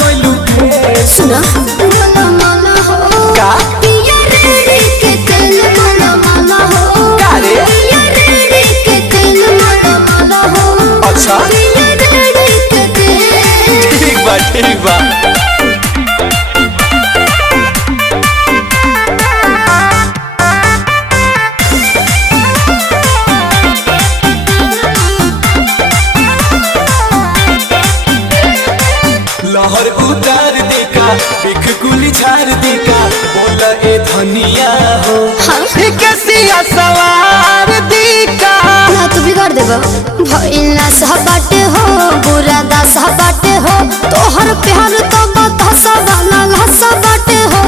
करे सुना का अच्छा ठीक बा लहर उतार देका बिख कुली झार देका बोला ए धनिया हो कैसिया सवार देका ना तू बिगाड़ देबा भइला सहबाटे हो बुरा दा सहबाटे हो तोहर प्यार तो बतासा वाला लहसा बाटे हो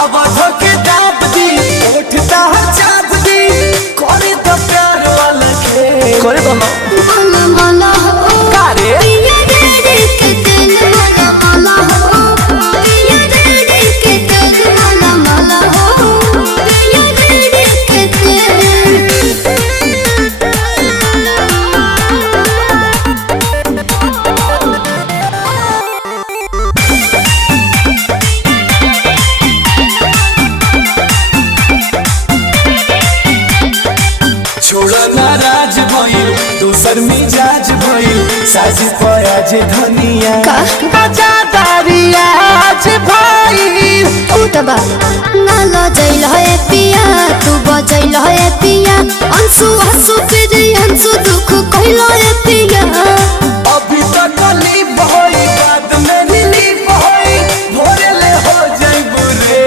अब धोके दाब दी उठता चाप दी करे तो प्यार वाला के करे तो ना मन मन हो कारे पिया रे के दिल मन मन हो पिया रे के दिल मन मन हो पिया रे के छोड़ा नाराज भइल दोसर मिजाज भइल साजी पयाज धनिया का? आजादारिया आज भइल उतबा ना लजैल है पिया तू बजैल है पिया अंशु हंसु फिर अंशु दुख कहल है पिया अभी तक ली भई बाद में ली भई भोरे ले हो जाई बुरे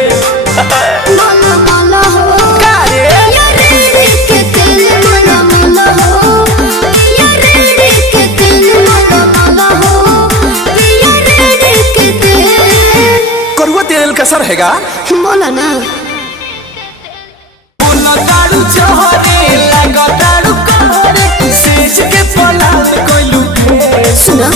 मन मन हो कारे पिया रे के दिल मन मन हो पिया रे के दिल मन मन हो पिया रे के दिल करुआ तेल का सर हैगा बोला ना बोला दारू चहरे लगा दारू कहरे सेज के पलाल कोइलू सुना